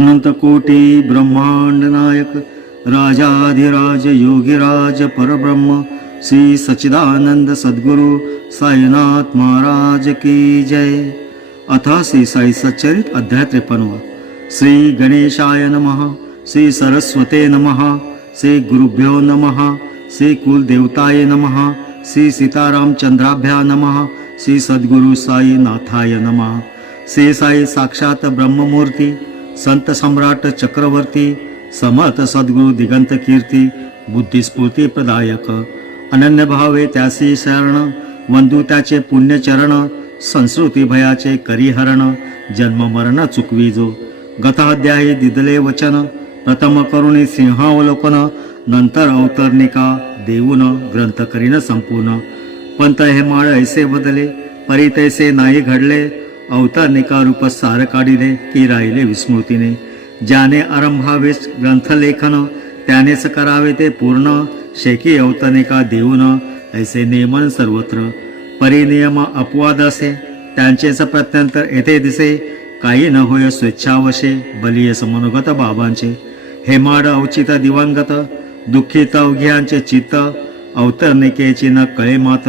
अनंत कोटी ब्रह्मांड नायक राजाधिराज योगीराज परब्रह्म श्री सच्चिदानंद सद्गुरु साईनाथ महाराज की जय। अथा श्री साई सच्चरित अध्याय 53। श्री गणेशाय नमः, श्री सरस्वते नमः, श्री गुरुभ्यो नमः, श्री कुलदेवताय नमः, श्री सीतारामचंद्राभ्या नमः, श्री सद्गुरु साईनाथाय नमः। श्री साई साक्षात ब्रह्ममूर्ती, संत सम्राट चक्रवर्ती, समर्थ सद्गुरु दिगंत कीर्ती, बुद्धिस्फूर्ती प्रदायक, अनन्य भावे त्यासी शरण, वंदू त्याचे पुण्यचरण, संस्कृती भयाचे करिहरण, जन्म मरण चुकविजो। गताध्यायी दिदले वचन, प्रथम करुणी सिंहावलोकन, नंतर अवतरणिका देऊन ग्रंथ करीन संपूर्ण। पंत हे माळ ऐसे बदले, परी तैसे नाही घडले, अवतरणिका रूप सार काढिले, की राहिले विस्मृतीने। ज्याने आरंभावेस ग्रंथलेखन, त्यानेच करावे ते पूर्ण, शेकी अवतरणिका देऊन ऐसे नियमन सर्वत्र। परिनियम अपवाद असे, त्यांचेच प्रत्यंतर येथे दिसे, काही न होय स्वेच्छावशे, बलियस मनोगत बाबांचे। हेमाड अवचित दिवंगत, दुःखित अवघ्यांचे चित्त, अवतरणिकेची न कळे मात,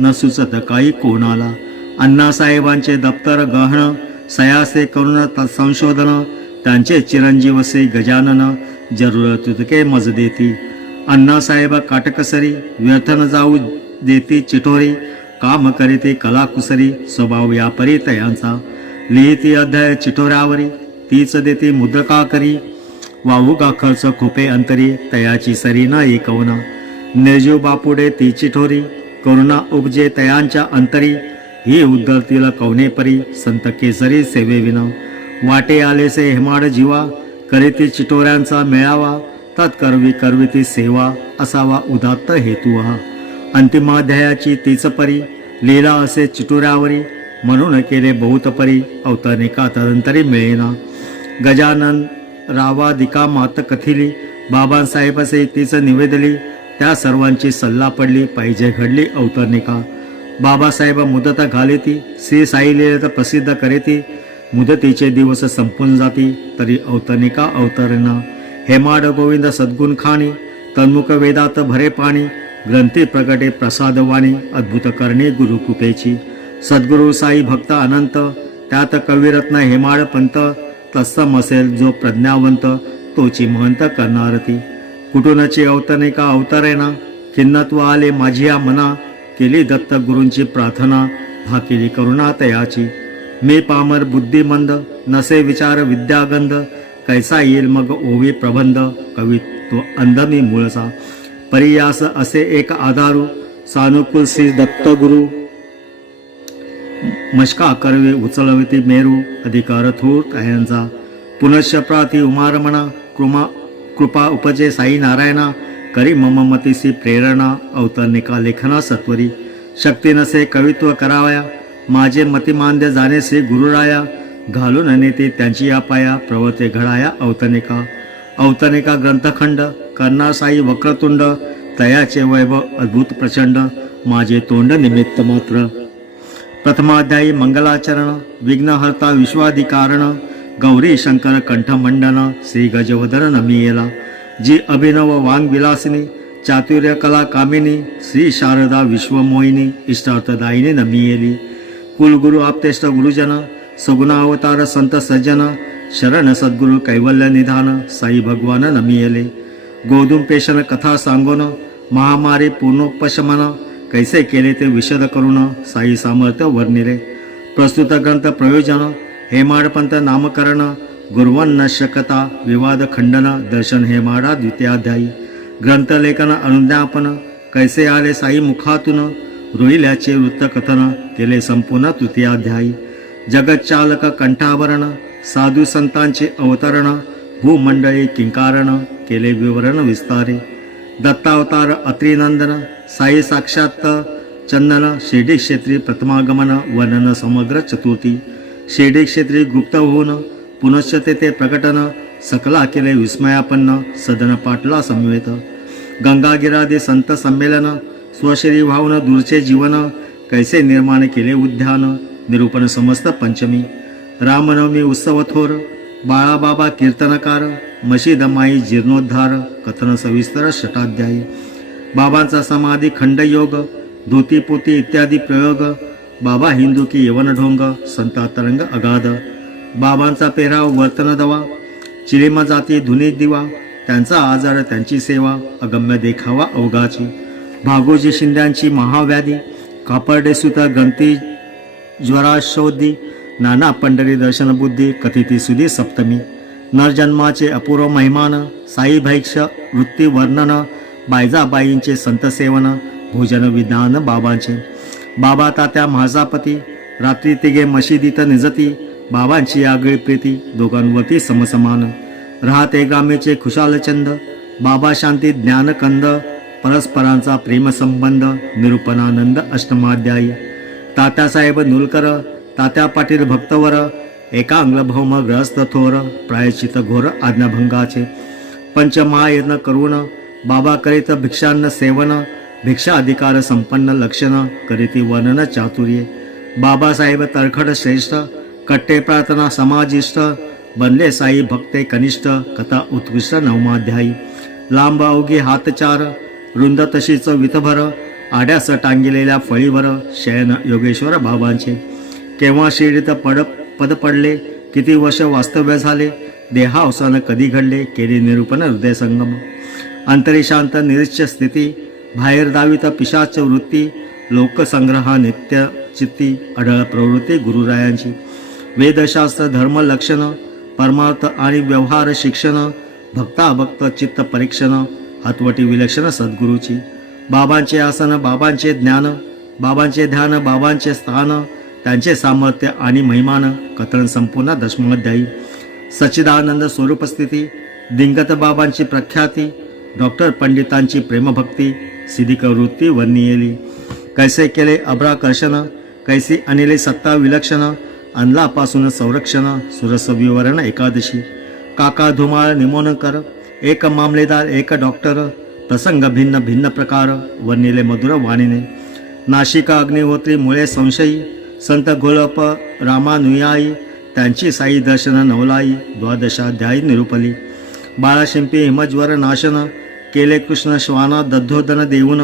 न सुचत काही कोणाला। अण्णासाहेबांचे दप्तर गहन, सयासे करून संशोधन, त्यांचे चिरंजीवसे गजानन, जरूर तुतके मज देती। अण्णासाहेब काटकसरी, व्यर्थन जाऊ देती चिठोरी, काम करीती कलाकुसरी, स्वभाव या परी तयांचा। लिहिती अध्याय चिठोऱ्यावरी, तीच देती मुद्रका करी, वाहूका खर्च खोपे अंतरी, तयाची सरी न एकवना। निर्जीव बापुडे ती चिठोरी, करुणा उपजे तयांच्या अंतरी, ही उद्धरतील कवने परी, संत केसरी सेवेविना। वाटे आलेसे हेमाड जीवा, करीती चिठोऱ्यांचा मेळावा, तत्करविती सेवा, असावा उदात्त हेतू हा। अंतिमाध्यायाची तीच परी, लीला असे चिठोऱ्यावरी, म्हणून केले बहुत परी, अवतरणिका तदंतरी मिळेना। गजानन रावादिका मात कथिली, बाबासाहेब असे तीच निवेदली, त्या सर्वांची सल्ला पडली, पाहिजे घडली अवतरणिका। बाबासाहेब मुदत घालेती, श्री साई लीलेत प्रसिद्ध करेती, मुदतीचे दिवस संपून जाती, तरी अवतरणिका अवतरणा। हेमाड गोविंद सद्गुण खाणी, तन्मुख वेदात भरे पाणी, ग्रंथी प्रगटे प्रसादवाणी, अद्भुत करणे गुरुकृपेची। सद्गुरु साई भक्त अनंत, त्यात कविरत्न हेमाड पंत, तत्सम असेल जो प्रज्ञावंत, तोची महंत करणारती। कुटुनची अवतरणिका अवतरेना, खिन्नत्व आले माझी या मना, केली दत्त गुरूंची प्रार्थना, भाकिली करुणा तयाची। मी पामर बुद्धिमंद, नसे विचार विद्यागंध, कैसा येईल मग ओवी प्रबंध, कवित्व अंध मी मूळचा। परियास असे एक आधारू, सानुकूल श्री दत्त गुरु, मशका करवे उचलविती मेरू, अधिकार थोर तयांचा। पुनश्च प्राती उमारमणा, कृपा उपजे साई नारायणा, करी मम मतीसी प्रेरणा, अवतरणिका लेखना सत्वरी। शक्ती नसे कवित्व करावया, माझे मतिमांद्य जाणे से गुरुराया, घालून नेते त्यांची या पाया, प्रवर्ते घडाया अवतरणिका। अवतरणिका ग्रंथखंड, करणार साई वक्रतुंड, तयाचे वैभव अद्भुत प्रचंड, माझे तोंड निमित्त मात्र। प्रथमाध्यायी मंगलाचरण, विघ्नहर्ता विश्वाधिकारण, गौरी शंकर कंठमंडन, श्री गजवदन नमियेला। जी अभिनव वांग विलासिनी, चातुर्य कला कामिनी, श्री शारदा विश्वमोहिनी, इष्टार्थदायिनी नमियेली। कुलगुरु आपतेष्ट गुरुजन, सगुणावतार संत सज्जन, शरण सद्गुरु कैवल्य निधान, साई भगवान नमियेले। गोधूम पेशन कथा सांगोन, महामारी पूर्णोपशमन, कैसे केले ते विशद करुण, साई सामर्थ्य वर्णिले। प्रस्तुत ग्रंथ प्रयोजन, हेमाडपंत नामकरण, गुरुवन शकता विवाद खंडन, दर्शन हेमाडा द्वितीयाध्यायी। ग्रंथलेखन अनुज्ञापन, कैसे आले साई मुखातून, रोहिल्याचे वृत्तकथन, केले संपूर्ण तृतीयाध्यायी। जगच्चालक कंठाभरण, साधू संतांचे अवतरण, भूमंडळी किंकारण, केले विवरण विस्तारे। दत्तावतार अत्रिनंदन, साई साक्षात चंदन, शिर्डी क्षेत्री प्रथमागमन, वर्णन समग्र चतुर्थी। शिर्डी क्षेत्री गुप्त होऊन, पुनश्च तेथे प्रकटन, सकला केले विस्मयापन्न, सदन पाटला समवेत। गंगागिरादी संत संमेलन, स्वशरी भावना दूरचे जीवन, कैसे निर्माण केले उद्यान, निरूपण समस्त पंचमी। रामनवमी उत्सव थोर, बाळाबाबा कीर्तनकार, मशीद माई जीर्णोद्धार, कथन सविस्तर षटाध्यायी. बाबांचा समाधी खंडयोग, धोतीपोती इत्यादी प्रयोग. बाबा हिंदू की यवन ढोंग, संता तरंग अगाध. बाबांचा पेहराव वर्तन दवा, चिलीमा जाती धुनी दिवा. त्यांचा आजार त्यांची सेवा, अगम्य देखावा अवघाची. भागोजी शिंद्यांची महाव्याधी, कापडे सुत गंती ज्वराशोधी. नाना पंढरी दर्शन बुद्धी, कथिती सुधी सप्तमी. नरजन्माचे अपूर्व महिमान, साई भैक्ष वृत्ती वर्णन. बायजाबाईंचे संत सेवन, भोजन विधान बाबांचे. बाबा तात्या महाजापती, रात्री तिघे मशिदीत निजती. बाबांची आगळी प्रीती, दोघांवरती समसमान. राहते ग्रामीचे खुशाल चंद, बाबा शांती ज्ञानकंद. परस्परांचा प्रेमसंबंध, निरूपणानंद अष्टमाध्यायी. तात्यासाहेब नुलकर, तात्या पाटील भक्तवर. एकांग्ल भौम ग्रहस्थ थोर, प्रायश्चित घोर आज्ञाभंगाचे. पंचमहायज्ञ करून, बाबा करीत भिक्षान्न सेवन. भिक्षा अधिकार संपन्न लक्षण, करीती वर्णन चातुर्ये. बाबासाहेब तरखड श्रेष्ठ, कट्टे प्रार्थना समाजिष्ट. बनले साई भक्ते कनिष्ठ, कथा उत्कृष्ट नवमाध्यायी. लांब अवघी हातचार, रुंद तशीच विथभर. आड्यास टांगिलेल्या फळीवर, शयन योगेश्वर बाबांचे. केव्हा शिडीत पद पडले, किती वर्ष वास्तव्य झाले. देहावसान कधी घडले, केली निरूपण हृदय संगम. अंतरी शांत निरीच्छ स्थिती, बाहेर दावित पिशाच वृत्ती. लोकसंग्रह नित्य चित्ती, अढळ प्रवृत्ती गुरुरायांची. वेदशास्त्र धर्म लक्षण, परमार्थ आणि व्यवहार शिक्षण. भक्ताभक्त चित्त परीक्षण, हातवटी विलक्षण सद्गुरूची. बाबांचे आसन, बाबांचे ज्ञान. बाबांचे ध्यान, बाबांचे स्थान. त्यांचे सामर्थ्य आणि महिमान, कथन संपूर्ण दशमाध्यायी. सच्चिदानंद स्वरूपस्थिती, दिंगत बाबांची प्रख्याती. डॉक्टर पंडितांची प्रेमभक्ती, सिद्धिक वृत्ती वर्णियेली. कैसे केले अभ्राकर्षण, कैसी अनिले सत्ता विलक्षण. अनलापासून संरक्षण, सुरस विवरण एकादशी. काका धुमाळ निमोनकर, एक मामलेदार एक डॉक्टर. प्रसंग भिन्न भिन्न प्रकार, वर्णिले मधुर वाणीने. नाशिका अग्निहोत्री मुळे संशयी, संत घोळप रामानुयायी. त्यांची साई दर्शन नवलाई, द्वादशाध्यायी निरूपली. बाळाशिंपी हिमज्वर नाशन, केले कृष्ण श्वाना दद्धोदन देऊन.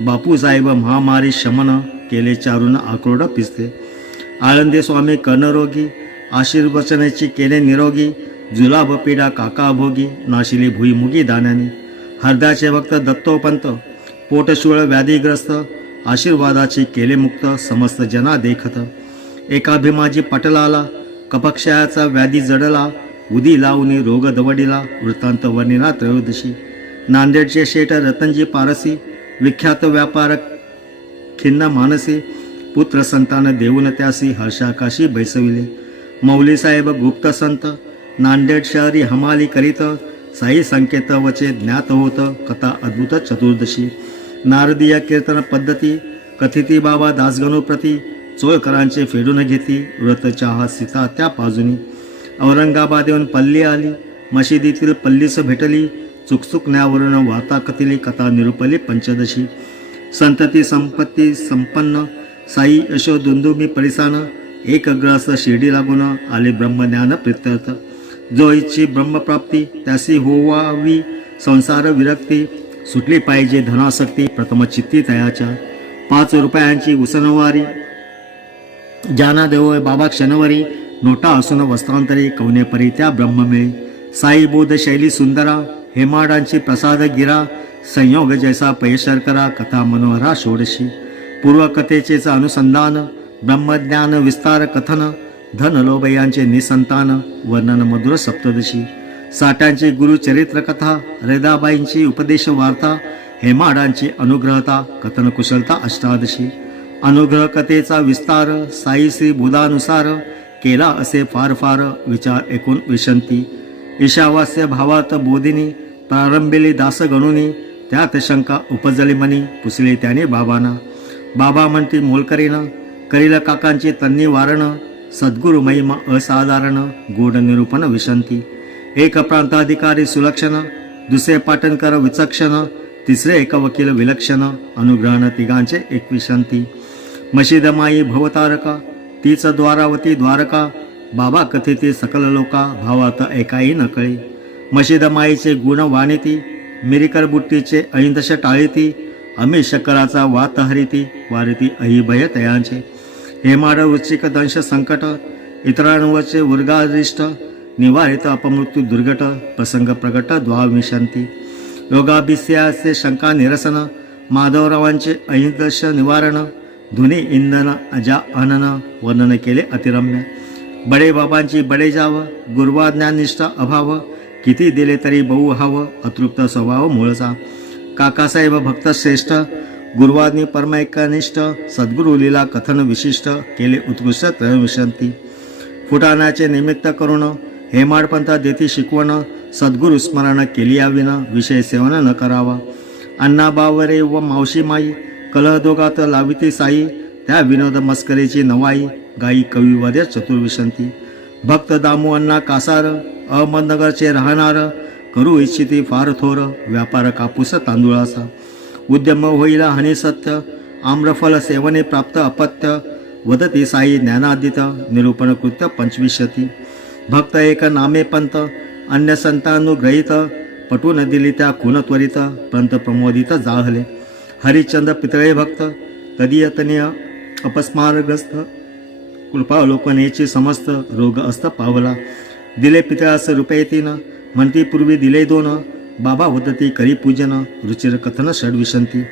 बापूसाहेब महामारी शमन, केले चारून आक्रोड पिसते. आळंदे स्वामी कर्णरोगी, आशीर्वचनेची केले निरोगी. जुलाब पीडा काका भोगी, नाशिली भुईमुगी दाण्याने. हरदाचे भक्त दत्तोपंत, पोटशूळ व्याधीग्रस्त. आशीर्वादाची केले मुक्त, समस्त जना देखत. एका भीमाजी पटलाला, कपक्षयाचा व्याधी जडला. उदी लावून रोग दवडिला, वृत्तांत वर्णिला त्रयोदशी. नांदेडचे शेठ रतनजी पारसी, विख्यात व्यापारक खिन्न मानसी. पुत्र संतान देऊन त्यासी, हर्षाकाशी बैसविले. मौलीसाहेब गुप्त संत, नांदेड शहरी हमाली करीत. साई संकेत वचे ज्ञात होत, कथा अद्भुत चतुर्दशी. नारदीय कीर्तन पद्धती, कथिती बाबा दासगणुप्रती. चोळकरांचे फेडून घेती, व्रत चहा सीता त्या पाजुनी. औरंगाबाद येऊन पल्ली आली, मशिदीतील पल्लीस भेटली. चुकचुकण्यावरून वार्ता कथिली, कथा निरूपली पंचदशी. संतती संपत्ती संपन्न, साई यशो दुंदुमी परिसान. एक ग्रस शिर्डी लागून, आले ब्रह्मज्ञान प्रित्यर्थ. जो इच्छी ब्रह्मप्राप्ती, त्यासी होवावी संसार विरक्ती. सुटली पाहिजे धनासक्ती, प्रथम चित्ती तयाच्या. 5 रुपयांची उसनवारी, जाना देवोय बाबा क्षणवरी. नोटा असून वस्त्रांतरी, कवनेपरी त्या ब्रह्म मिळे. साई बोध शैली सुंदरा, हेमाडांची प्रसाद गिरा. संयोग जैसा पैशर करा, कथा मनोहरा षोडशी. पूर्वकथेचेच अनुसंधान, ब्रह्मज्ञान विस्तार कथन. धन लोभयांचे निसंतान, वर्णन मधुर सप्तदशी. साठ्यांची गुरुचरित्र कथा, रेदाबाईंची उपदेश वार्ता. हेमाडांची अनुग्रहता, कथन कुशलता अष्टादशी. अनुग्रह कथेचा विस्तार, साई श्री बुधानुसार. केला असे फार फार, विचार एकूण विशंती. ईशावास्य भावात बोधिनी, प्रारंभिली दास गणुनी. त्यात शंका उपजली मनी, पुसली त्याने बाबांना. बाबा म्हणती मोलकरीनं, करील काकांची तन्नी वारण. सद्गुरु महिमा असाधारण, गोड निरूपण विशंती. एक प्रांताधिकारी सुलक्षण, दुसरे पाटणकर विचक्षण. तिसरे एक वकील विलक्षण, अनुग्रहण तिघांचे एक विशंती. मशीद माई भवतारका, तीच द्वारावती द्वारका. बाबा कथिती सकल लोका भावात ऐकाई न कळे. मशीद माईचे गुण वाणिती मिरीकर बुट्टीचे ऐंदश टाळीती. अमी शकराचा वात हरिती वारिती अहिभय तयांचे. हेमाड वृश्चिक दंश संकट इतरांवरचे उर्गारिष्ट निवारित अपमृत्यू दुर्घट प्रसंग प्रगट द्वाविशांती. योगाभिस्याचे शंका निरसन माधवरावांचे अहिंदश निवारण धुनी इंधन अजा अनन वर्णन केले अतिरम्य. बडे बाबांची बडे जाव गुरुवा ज्ञाननिष्ठा अभाव किती दिले तरी बहु हवं अतृप्त स्वभाव मूळचा. काकासाहेब भक्त श्रेष्ठ गुरुवाज्ञी परमैकनिष्ठ सद्गुरु लीला कथन विशिष्ट केले उत्कृष्ट त्रयविशांती. फुटाण्याचे निमित्त करून हेमाडपंथ देती शिकवण सद्गुरु स्मरण केली याविना विषय सेवन न करावा. अण्णा बावरे व मावशी माई कलह दोघात लाविती साई त्या विनोद मस्करीची नवाई गाई कविवाद्य चतुर्विशंती. भक्त दामू अण्णा कासार अहमदनगरचे राहणार करू इच्छिती फार थोर व्यापार कापूस तांदूळाचा. उद्यम होईल हानी सत्य आम्रफल सेवने प्राप्त अपत्य वदती साई ज्ञानादित निरूपण कृत्य पंचविशती. भक्त एक नामे पंत अन्य संतानुग्रहित पटून दिली त्या खून त्वरित पंत प्रमोदित जाहले. हरिश्चंद्र पितळे भक्त तदीयतनीय अपस्मारग्रस्त कृपालोकनेची समस्त रोग असत पावला. दिले पितळास रुपये 3 म्हणती पूर्वी दिले 2 बाबा वदती करी पूजन रुचिर कथन षडविशंती.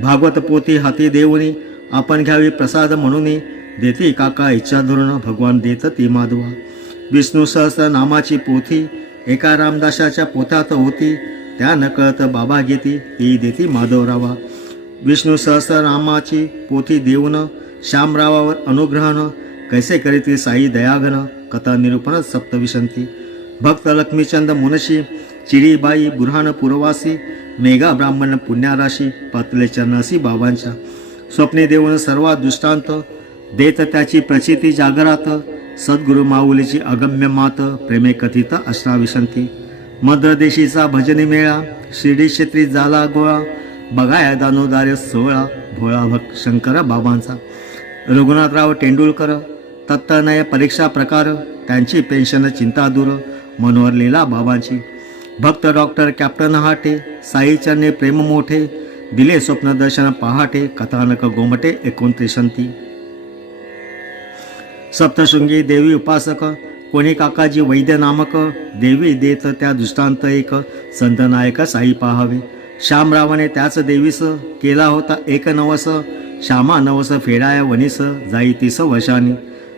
भागवत पोथी हाती देऊनी आपण घ्यावी प्रसाद म्हणून देती काका इच्छा धरून भगवान देत ती माधवा. विष्णू सहस्र नामाची पोथी एका रामदासाच्या पोथात होती त्या नकळत बाबा घेती ती देती माधवरावा. विष्णू सहस्र नामाची पोथी देऊन श्यामरावावर अनुग्रहण कैसे करीती साई दयाघन कथा निरूपण सप्तविशंती. भक्त लक्ष्मीचंद मुनशी चिडीबाई बुरहान पुरवासी मेघा ब्राह्मण पुण्याराशी पातले चरणासी बाबांच्या. स्वप्ने देऊन सर्वात दृष्टांत देत त्याची प्रचिती जागरात सद्गुरु माऊलीची अगम्य मात प्रेमे कथित अष्टाविशंती. मद्रदेशीचा भजनी मेळा शिर्डी क्षेत्री झाला गोळा बघाया दानोदार्य सोहळा भोळा भक्त शंकर बाबांचा. रघुनाथराव तेंडुलकर तत्तनय परीक्षा प्रकार त्यांची पेन्शन चिंता दूर मनोहर लीला बाबांची. भक्त डॉक्टर कॅप्टन हाटे साईचरणे प्रेम मोठे दिले स्वप्नदर्शन पहाटे कथानक गोमटे 29. सप्तशृंगी देवी उपासक कोणी काकाजी वैद्य नामक देवी देत त्या दृष्टांत एक संतनायक साई पाहावे. श्यामरावाने त्याच देवीस केला होता एक नवस श्यामा नवस फेडाया वनिस जाई 30 वर्षांनी.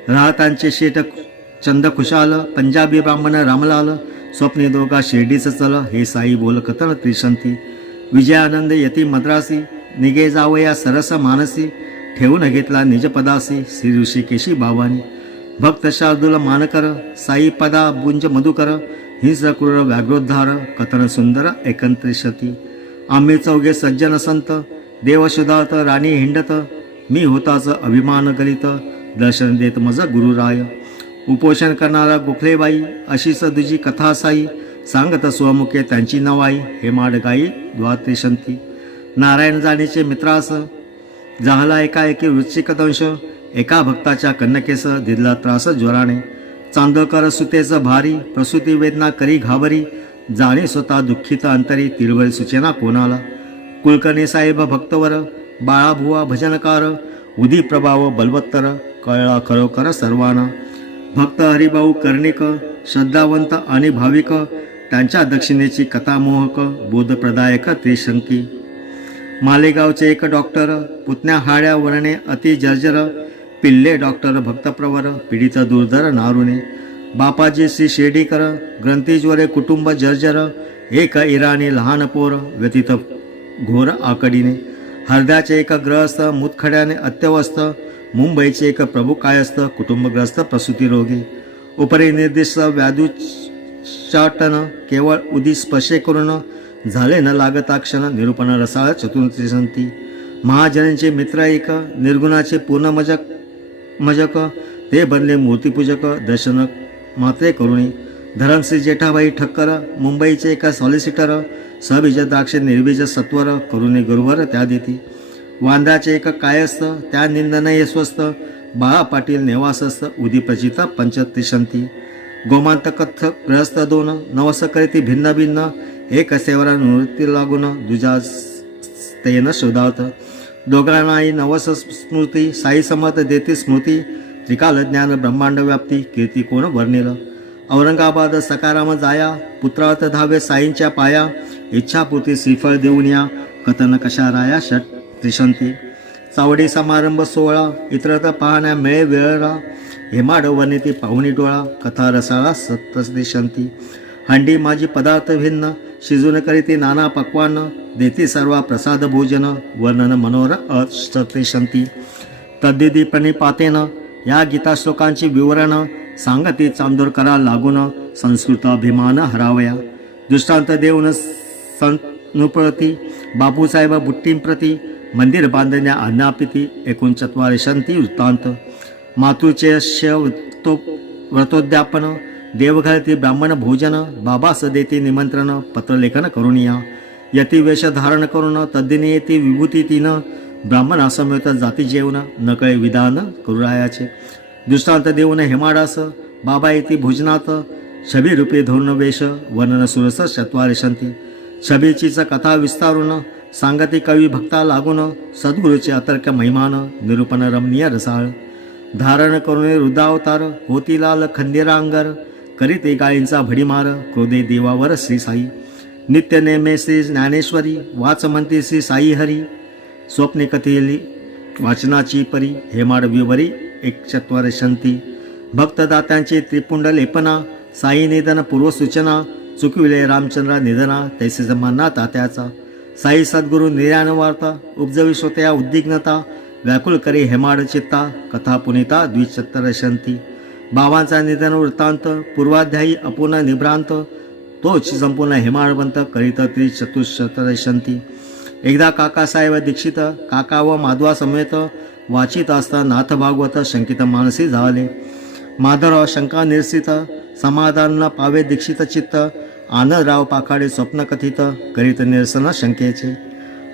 राहतांचे शेट चंद खुशाल पंजाबी ब्राह्मण रामलाल स्वप्ने दोघा शिर्डीच चल हे साई बोल कथन त्रिशंती. विजयानंद यती मद्रासी निगे जावया सरस मानसी ठेवून घेतला निजपदासी श्री ऋषिकेशी बाबांनी. भक्त शार्दूल मानकर साई पदा बुंज मधुकर हिंस क्रूर व्याघ्रोद्धार कथन सुंदर 29. आम्ही चौघे सज्जन संत देवशुधार्थ राणी हिंडत मी होताच अभिमान करीत दर्शन देत मज गुरुराय. उपोषण करणारा गोखलेबाई अशीच दुजी कथा साई सांगत स्वमुखे त्यांची नवाई हेमाड गाई द्वात्रिशंती. नारायण जाणीचे मित्रास झाला एकाएकी वृश्चिक दंश एका भक्ताच्या कन्नकेस दिला त्रास ज्वराने. चांदोकर सुतेच भारी प्रसूती वेदना करी घाबरी जाणे स्वतः दुःखित अंतरी तिळवळी सूचना कोणाला. कुलकर्णी साहेब भक्तवर बाळाभुवा भजनकार उदी प्रभाव बलवत्तर कळला खरोखर सर्वांना. भक्त हरिभाऊ कर्णिक श्रद्धावंत आणि भाविक त्यांच्या दक्षिणेची कथामोहक बोधप्रदायक त्रिशंकी. मालेगावचे एक डॉक्टर पुतण्या हाड्या वरणे अति जर्जर पिल्ले डॉक्टर भक्तप्रवर पीडित दुर्धर नारुणे. बापाजी श्री शेर्डीकर ग्रंथीज्वरे कुटुंब जर्जर एक इराणी लहान पोर व्यतीत घोर आकडीने. हृदयाचे एक ग्रहस्थ मुतखड्याने अत्यवस्थ मुंबईचे एक प्रभू कायस्थ कुटुंबग्रस्त प्रसूती रोगी. उपरी निर्दिष्ट व्याधुच्चाटन केवळ उदी स्पर्शे करून झाले न लागताक्षण निरूपण रसाळ चतुर्थिसंती. महाजनांचे मित्र एक निर्गुणाचे पूर्ण मजक ते बनले मूर्तिपूजक दर्शन मात्रे करुणी. धरमश्री जेठाबाई ठक्कर मुंबईचे एका सॉलिसिटर सबीज द्राक्ष निर्बीज सत्वर करुणी गुरुवर त्या देती. वांद्याचे एक कायस्थ त्या निंदनय स्वस्त बाळा पाटील नेवासस्थ उदिप्रचित पंचत्रिशंती गोमांत कथ ग्रहस्थ दोन नवस करीती भिन्न भिन्न एक सेवरा निवृत्ती लागून दुजा तेन शोधावत दोघांनाही नवस स्मृती साई समर्थ देती स्मृती त्रिकाल ज्ञान ब्रह्मांड व्याप्ती कीर्ती कोण वर्णिल औरंगाबाद सकाराम जाया पुत्रार्थ धावे साईंच्या पाया इच्छापूर्ती श्रीफळ देऊन या कथन कशा राया षट त्रिशंती चावडी समारंभ सोहळा इतरत्र पाहण्या मेळे वेळरा हेमाड वर्णिती पाहुणी डोळा कथा रसाळा सप्तदिशंती हंडी माझी पदार्थ भिन्न शिजून करीती नाना पक्वान देती सर्व प्रसाद भोजन वर्णन मनोर अष्टत्रिशंती तद्दिदी प्रणिपातेन या गीता श्लोकांची विवरण सांगती चांदोर करा लागून संस्कृत अभिमान हरावया दृष्टांत देऊन संनुप्रती बापूसाहेब बुट्टींप्रती मंदिर बांधण्या आज्ञापिती 39 वृत्तांत मातृचेय व्रतोद्यापन देवघरातील ब्राह्मण भोजन बाबास देती निमंत्रण पत्रलेखन करून या यतिवेश धारण करून तद्दिनी येती विभूती तिनं ब्राह्मणासमेत जाती जेवण नकळे विधान करुरायाचे दृष्टांत देऊन हेमाडास बाबा येती भोजनात छबी रूपे धोरण वेश वर्णन सुरस चत्वारिशंती छबीचीच कथा विस्तारून सांगती कवी भक्ता लागून सद्गुरूचे अतर्क महिमान निरूपण रमणीय रसाळ धारण करून रुद्रावतार होती लाल खंदेरांगर करीते गाळींचा भडीमार क्रोधे देवावर श्री साई नित्य नेमे श्री ज्ञानेश्वरी वाच म्हणते श्री साई हरी स्वप्ने कथेली वाचनाची परी हेमाड विवरी 1 भक्तदात्यांचे त्रिपुंड लेपना साई निधन पूर्वसूचना चुकविले रामचंद्र निधना तैसे मानना तात्याचा साई सद्गुरू निर्याण वार्ता उपजवी श्रोत्या उद्विग्नता व्याकुळ करी हेमाड चित्ता कथा पुनिता द्विचत्तरशंती बाबांचा निधन वृत्तांत पूर्वाध्यायी अपूर्ण निभ्रांत तोच संपूर्ण हेमाडवंत करीत त्रिचतुश्शतरशंती एकदा काकासाहेब दीक्षित काका व माधवा समेत वाचित असता नाथ भागवत शंकित मानसी झाले माधवराव शंका निरसित समाधान न पावे दीक्षित चित्त आनंदराव पाखाडे स्वप्नकथित करीत निरसन शंकेचे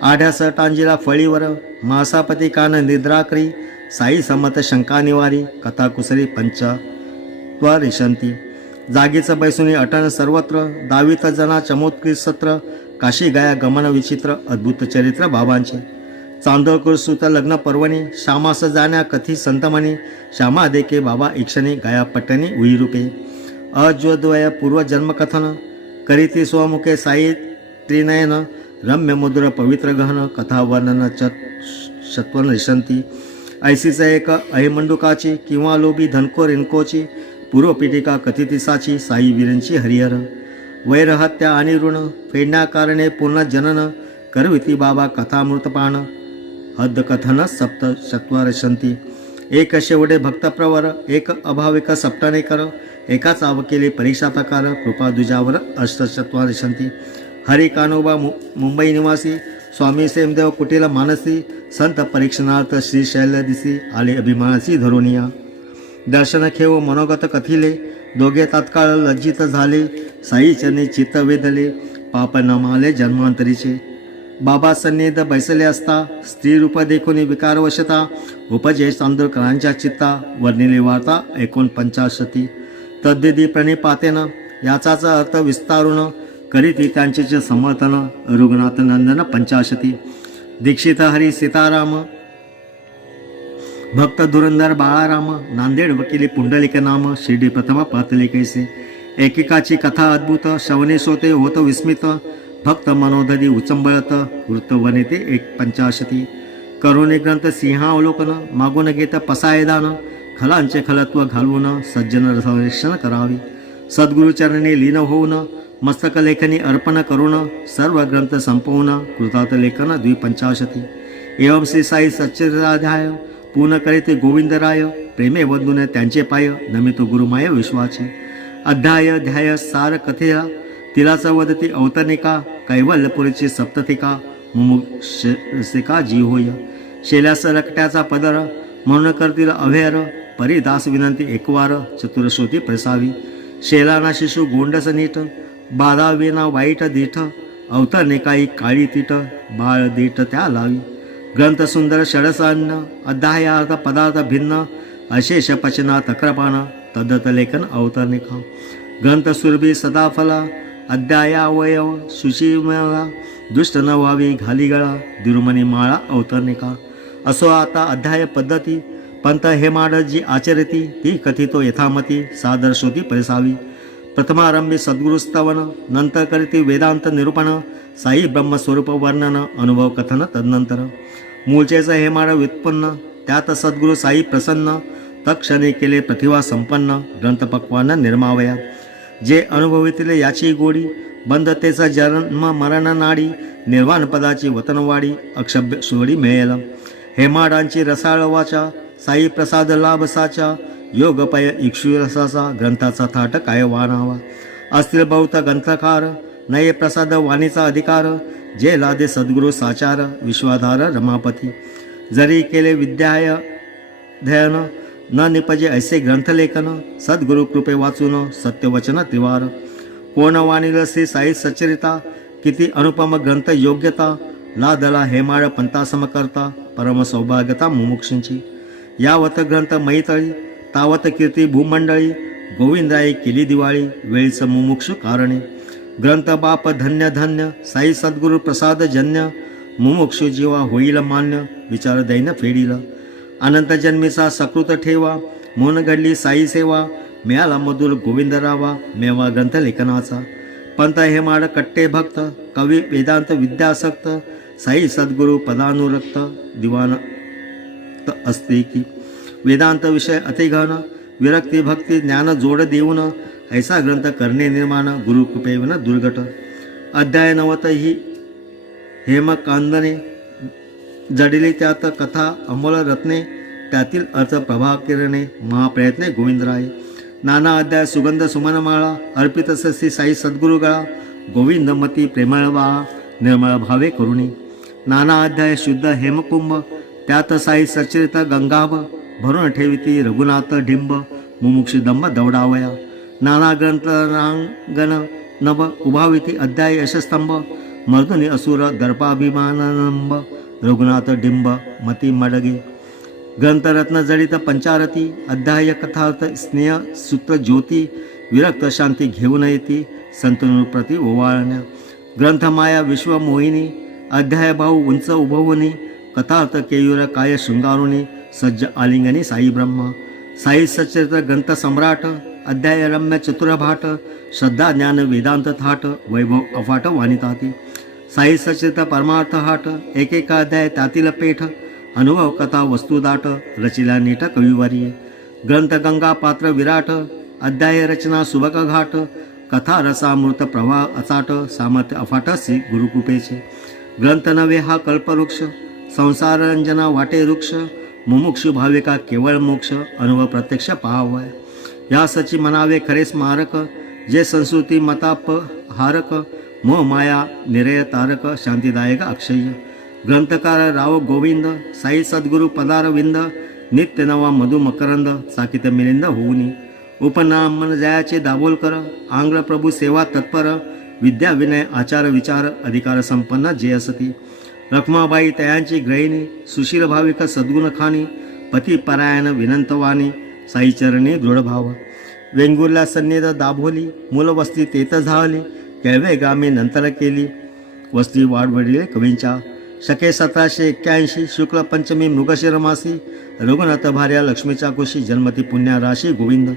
आढ्यास टांजिला फळीवर मासापती कान निद्राकरी साई समत शंका निवारी कथा कुसरी पंचत्वारिशंती जागीच बैसुनी अटन सर्वत्र दावित जना चमोत्कृत सत्र काशी गाया गमन विचित्र अद्भुत चरित्र बाबांचे चांदोळकर सुत लग्न पर्वणी श्यामास जाण्या कथी संतमणी श्यामा देखे बाबा इक्षणी गाया पट्टणी उईरूपे अज्वद्वय पूर्वजन्मकथन करीती स्वमुखे साई त्रिनयन रम्य मुद्र पवित्र गहन कथा वर्णन शत्वन रिशंती ऐसीच एक अहिमंडुकाची किंवा लोभी धनकोर इनकोची पूर्वपीठिका कथितिसाची साई वीरांची हरिहर वैरहत्या आणि ऋण फेडण्याकारणे पूर्ण जनन करविती बाबा कथामृतपान हद्द कथन सप्त चत्वारशंती एक शेवडे भक्तप्रवर एक अभाविक सप्तनेकर एकाच आवकेली परीक्षा प्रकार कृपा दुजावर अष्टचत्वारशंती हरी कानोबा मुंबई निवासी स्वामी सेमदेव कुटील मानसी संत परीक्षणार्थ श्री शैल दिसी आले अभिमानासी धरुनिया दर्शन खेव मनोगत कथिले दोघे तात्काळ लज्जित झाले साई चरणी चित्त वेधले पाप नमाले जन्मांतरीचे बाबा सन्निध बैसले असता स्त्री रूप देखून विकारवशता उपजय चांदोरकरांच्या चित्ता वर्णिले वार्ता 49 तद्दिदी प्रणिपातेन याचाच अर्थ विस्तारून करीती त्यांचे समर्थन रघुनाथ नंदन 85 दीक्षित हरी सीताराम भक्त धुरंधर बाळाराम नांदेड वकिली पुंडलिक नाम शिर्डी प्रथम पातले कैसे एकेकाची कथा अद्भुत श्रवणे श्रोते होत विस्मित भक्त मनोदधी उचंबळत वृत्तवनिते 185 करुणे ग्रंथ सिंहावलोकन मागून घेत पसायदान खलांचे खलत्व घालवून सज्जन संरक्षण करावे सद्गुरुचरणी लीन होऊन मस्तक लेखनी अर्पण करून सर्व ग्रंथ संपवून कृतार्थ लेखन 285 एवं श्री साई सच्चिदाध्याय पूर्ण करीते गोविंदराय प्रेमे वंदून त्यांचे पाय नमितो गुरुमाय विश्वाचे अध्याय ध्याय सार कथेया तिलाचा वदती अवतरणिका कैवल्यपुरीची सप्ततिका मुमुक्षिका जी होय शेल्यास रकट्याचा पदर म्हणून करतील अभेर परिदास विनंती एकवार चतुरश्रुती प्रसावी शेलाना शिशु गोंडस नीट बाधावेना वाईट दीठ अवतरणिकाई काळी तीट बाळ दीठ त्या लावी ग्रंथ सुंदर षडसान्न अध्यायार्थ पदार्थ भिन्न अशेष पचना तक्रपाना तदत लेखन अवतरणिका ग्रंथ सुरभी सदाफला अध्यायावयव शुचिमला दुष्ट न व्हावी घाली गळा दुर्मणी माळा अवतरणिका असो आता अध्याय पद्धती पंत हे माड जी आचरती ती कथितो यथामती सादर श्रुती परिसावी प्रथमारंभी सद्गुरुस्तवन नंतर करीती वेदांत निरूपण साई ब्रह्मस्वरूप वर्णन अनुभव कथन तदनंतर मूळचेच हे माड व्युत्पन्न त्यात सद्गुरु साई प्रसन्न तत्क्षणी केले प्रतिभा संपन्न ग्रंथपक्वान निर्मावया जे अनुभवितील याची गोडी बंधतेचा जन्म मरण नाडी निर्वाण पदाची वतनवाडी अक्षभ्य सोडी मिळेल हेमाडांची रसाळ वाचा साई प्रसाद लाभसाचा योगपय इक्षुरसाचा ग्रंथाचा थाट काय वाणावा असतील बहुत ग्रंथकार नये प्रसाद वाणीचा अधिकार जे लादे सद्गुरु साचार विश्वाधार रमापती जरी केले विद्याय ध्ययन न निपजे ऐसे ग्रंथलेखन सद्गुरु कृपे वाचून सत्यवचन त्रिवार कोण वाणील श्री साई सचरिता किती अनुपम ग्रंथ योग्यता लादला हेमाळ पंथासम करता परम सौभाग्यता मुमुक्षींची यावत ग्रंथ मैतळी तावत कीर्ती भूमंडळी गोविंदराई केली दिवाळी वेळीच मुमुक्षु कारणे ग्रंथ बाप धन्य धन्य साई सद्गुरु प्रसाद जन्य मुमुक्षु जीवा होईल मान्य विचार दैन फेडील अनंत जन्मीचा सकृत ठेवा मोन घडली साई सेवा मिळाला मधुर गोविंदरावा मेवा ग्रंथ लेखनाचा पंत हे माड कट्टे भक्त कवी वेदांत विद्यासक्त साई सद्गुरु पदानुरक्त दिवान असते की वेदांत विषय अतिघन विरक्ती भक्ती ज्ञान जोड देऊन ऐसा ग्रंथ करणे निर्माण गुरुकृपेवन दुर्घट अध्याय 90 ही हेमकांदने जडिले त्यात कथा अमोल रत्ने त्यातील अर्थ प्रभाकिरणे महाप्रयत्ने गोविंदराय नाना अध्याय सुगंध सुमनमाळा अर्पित श्री साई सद्गुरु गळा गोविंदमती प्रेमळ बाळा निर्मळ भावे करुणी नाना अध्याय शुद्ध हेमकुंभ त्यात साई सचरित गंगाभ भरून ठेविती रघुनाथ डिंब मुमुक्षी दंब दौडावया नाना ग्रंथ रांगण नभ उभाविती अध्याय यशस्तंभ मर्दुनी असुर दर्पाभिमानंब रघुनाथ डिंब मती मडगे ग्रंथरत्न जडित पंचारती अध्याय कथार्थ स्नेह सूत्र ज्योती विरक्त शांती घेऊन येती संतनुप्रती ओवाळण्या ग्रंथमाया विश्वमोहिनी अध्याय भाऊ उंच उभवनी कथार्थ केयुर काय शृंगारुनी सज्ज आलिंगनी साई ब्रह्म साई सचरित ग्रंथ सम्राट अध्याय रम्य चतुरभाट श्रद्धा ज्ञान वेदांत थाट वैभव अफाट वाणिताती साई सचरित परमार्थ हाट एकेका अध्याय त्यातील पेठ अनुभव कथा वस्तुदाट रचिला नीट कविवारी ग्रंथ गंगा पात्र विराट अध्याय रचना सुबक घाट कथा रसामृत प्रवाह अचाट सामर्थ्य अफाट श्री गुरुकृपेचे ग्रंथ नवे हा कल्पवृक्ष संसार रंजना वाटे वृक्ष मुमुक्षु भाविका केवळ मोक्ष अनुभव प्रत्यक्ष पाहावाय या सची म्हणावे खरे स्मारक जे संस्कृती मताप हारक मोह माया निरय तारक शांतिदायक अक्षय ग्रंथकार राव गोविंद साई सद्गुरु पदारविंद नित्य नवा मधु मकरंद साकित मिलिंद होऊनी उपनामन जयाचे दाभोलकर आंग्ल प्रभू सेवा तत्पर विद्या विनय आचार विचार अधिकार संपन्न जे असती रखमाबाई तयांची गृहिणी सुशील भाविक सद्गुण खाणी पती परायण विनंतवाणी साईचरणी दृढभाव वेंगुर्ला सन्निध दाभोली मूलवस्ती तेथ झाली केळवे ग्रामी नंतर केली वस्ती वाढवडले कवींच्या शके 1781 शुक्ल पंचमी मृगशीर मासी रघुनाथ भार्या लक्ष्मीच्या कुशी जन्मती पुण्या राशी गोविंद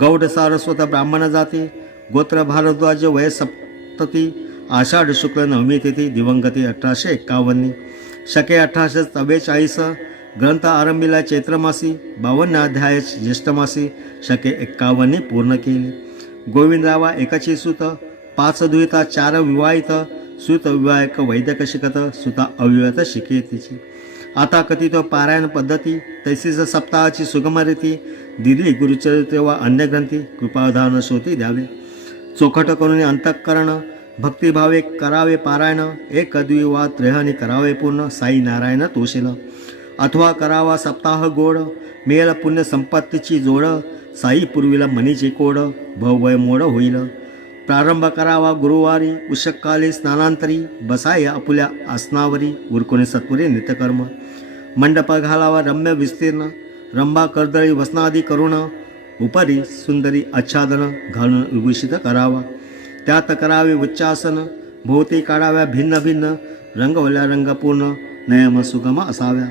गौड सारस्वत ब्राह्मण जाती गोत्र भारद्वाज वय सप्तती आषाढ शुक्ल नवमी तिथी दिवंगती 1851 शके 1844 ग्रंथ आरंभीला चैत्रमासी 52 अध्याय ज्येष्ठमासी शके 51 पूर्ण केले गोविंदरावा एकाची सुत 5 दुहिता 4 विवाहित सुत विवाहक वैद्यक शिकत सुता अविवाहित शिके तिची आता कथित पारायण पद्धती तैसीच सप्ताहाची सुगम रीती दिली गुरुचरित्र वा अन्य ग्रंथी कृपाधान शोधी द्यावे चोखट करून अंतःकरण भक्तिभावे करावे पारायण एक द्वि वा त्रेहनी करावे पूर्ण साई नारायण तोषेल अथवा करावा सप्ताह गोड मिळेल पुण्य संपत्तीची जोड साई पूर्वीला मनीची कोड भवभय मोड होईल प्रारंभ करावा गुरुवारी उषकाली स्नानांतरी बसाय आपुल्या आसनावरी उरकोणी सत्वरी नित्यकर्म मंडप घालावा रम्य विस्तीर्ण रंभा कर्दळी वसनादी करुण उपरी सुंदरी आच्छादन घालून विभूषित करावा. त्यात करावे उच्चासन, भोवती काढाव्या भिन्न भिन्न रंगवल्या रंगपूर्ण नयम सुगम असाव्या.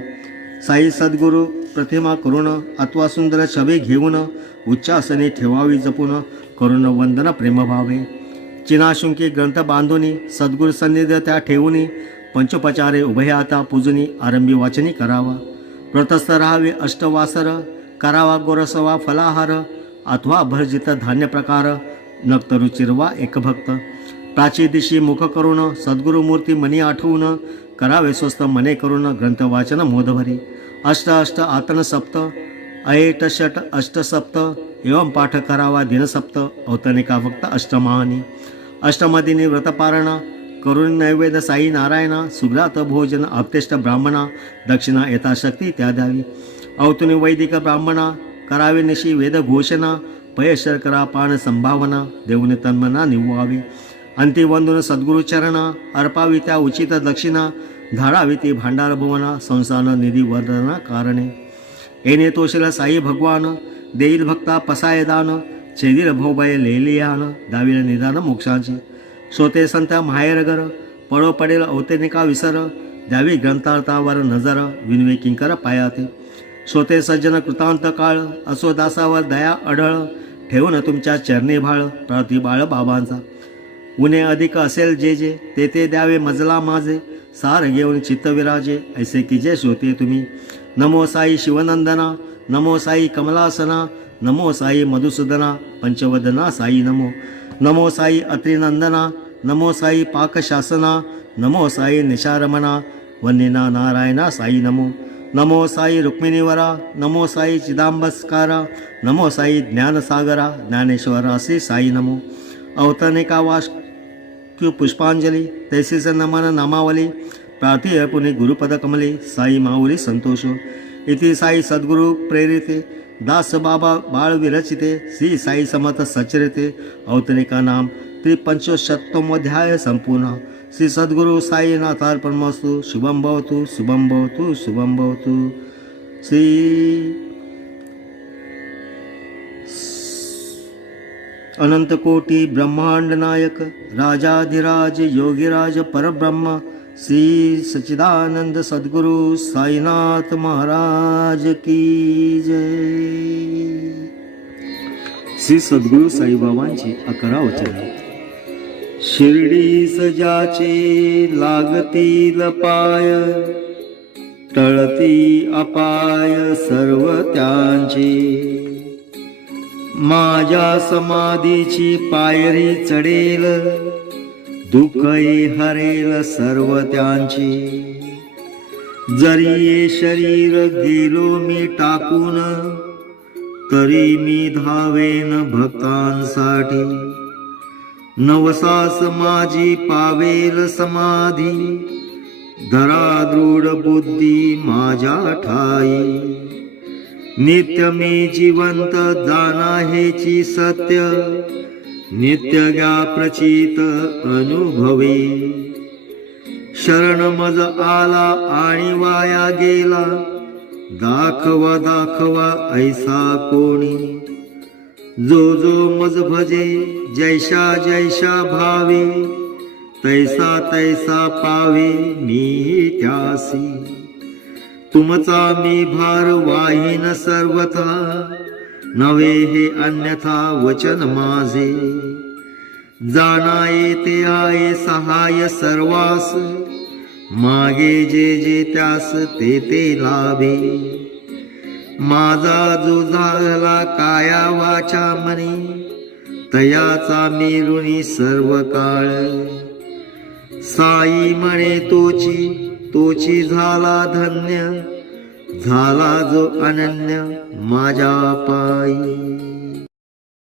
साई सद्गुरु प्रतिमा करुण अथवा सुंदर छबी घेऊन उच्चासने ठेवावी जपून करुण वंदन प्रेमभावे. चिनाशुंकी ग्रंथ बांधुनी सद्गुरु सन्निध त्या ठेवूनी पंचोपचारे उभयाता पूजनी आरंभी वाचनी करावा. व्रतस्थ राहावे अष्टवासर, करावा गोरसवा फलाहार अथवा भरजित धान्य प्रकार, नक्तरु चिरवा एक भक्त. प्राची दिशी मुख करून सद्गुरुमूर्ती मनी आठवून करावे स्वस्थ मने करून ग्रंथ वाचन मोदभरी. अष्ट अष्ट आतन सप्त अयट षट अष्ट सप्त एवं पाठ करावा दिनसप्त औतनिका फक्त अष्टमानी. अष्टमदिनी व्रतपारण करुण नैवेद्य साई नारायणा, सुग्रात भोजन अप्तेष्ट ब्राह्मणा, दक्षिणा यथाशक्ती त्या द्यावी. औतुनी वैदिक ब्राह्मणा करावे निशी वेद घोषणा, पयशर करा पान संभावना, देऊन तन्मना निववावी. अंती वंदून सद्गुरु चरणा, अर्पावी त्या उचित दक्षिणा, धाडावी ती भांडार भुवना, संसार निधी वर्धना कारणे. येणे तोशिल साई भगवान, देईल भक्ता पसाय दान, छेदील भोबाय लेलियान, दाविल निदान मोक्षांचे. श्रोते संत माहेरगर, पडो पडेल औतनिका विसर, द्यावी ग्रंथार्थावर नजर, विनवे किंकर पायाते. श्रोते सज्जन कृतांत काळ, असो दासावर दया अढळ, ठेवून तुमच्या चरणी भाळ, प्रतिबाळ बाबांचा. उणे अधिक असेल जे जे, ते ते द्यावे मजला माझे, सार घेऊन चित्त विराजे, ऐसे की जे श्रोते तुम्ही. नमो साई शिवनंदना, नमो साई कमलासना, नमो साई मधुसूदना, पंचवदना साई नमो. नमो साई अत्रिनंदना, नमो साई पाकशासना, नमो साई निशारमणा, वन्यना नारायणा साई नमो. नमो साई रुक्मिणीवरा, नमो साई चिदांबस्कारा, नमो साई ज्ञानसागरा, ज्ञानेश्वरासी साई नमो. अवतनिका वाक्यु पुष्पांजली, तैसीच नमन नामावली, प्रार्थी अर्पुनी गुरुपद कमले, साई माऊली संतोषो. इति साई सद्गुरु प्रेरिते, दास बाबा बाळ विरचिते, श्री साई समर्थ सचरिते, अवतनिका नाम 53 संपूर्ण. श्री सद्गुरु साईनाथार्पणमस्तु. शुभम भवतु, शुभम भवतु, शुभम भवतु. श्री अनंतकोटी ब्रह्मांड नायक, राजाधिराज योगीराज परब्रह्म, श्री सच्चिदानंद सद्गुरु साईनाथ महाराज की जय. श्री सद्गुरु साईबाबांची 11 वचने. शिर्डी सजाचे लागतील पाय, टळती अपाय सर्व त्यांचे, माझ्या समाधीची पायरी चढेल, दुःखही हरेल सर्व त्यांची. जरी ये शरीर गेलो मी टाकून, तरी मी धावेन भक्तांसाठी. नवसास माझी पावेल समाधी, धरा दृढ बुद्धी माझ्या ठाई. नित्य मी जिवंत जाना हेची सत्य, नित्य ज्ञा प्रचित अनुभवे. शरण मज आला आणि वाया गेला, दाखवा दाखवा ऐसा कोणी. जो जो मज भजे जैसा जैसा भावे, तैसा तैसा पावे मी त्यासी. तुमचा मी भार वाहीन सर्वथा, नवे हे अन्यथा वचन माझे. जाना येते आहे सहाय सर्वास, मागे जे जे त्यास ते ते लाभे. माझा जो झाला काया वाचा मनी, तयाचा मी ऋणी सर्व काळ. साई म्हणे तोची तोची झाला धन्य, झाला जो अनन्य माझ्या पायी.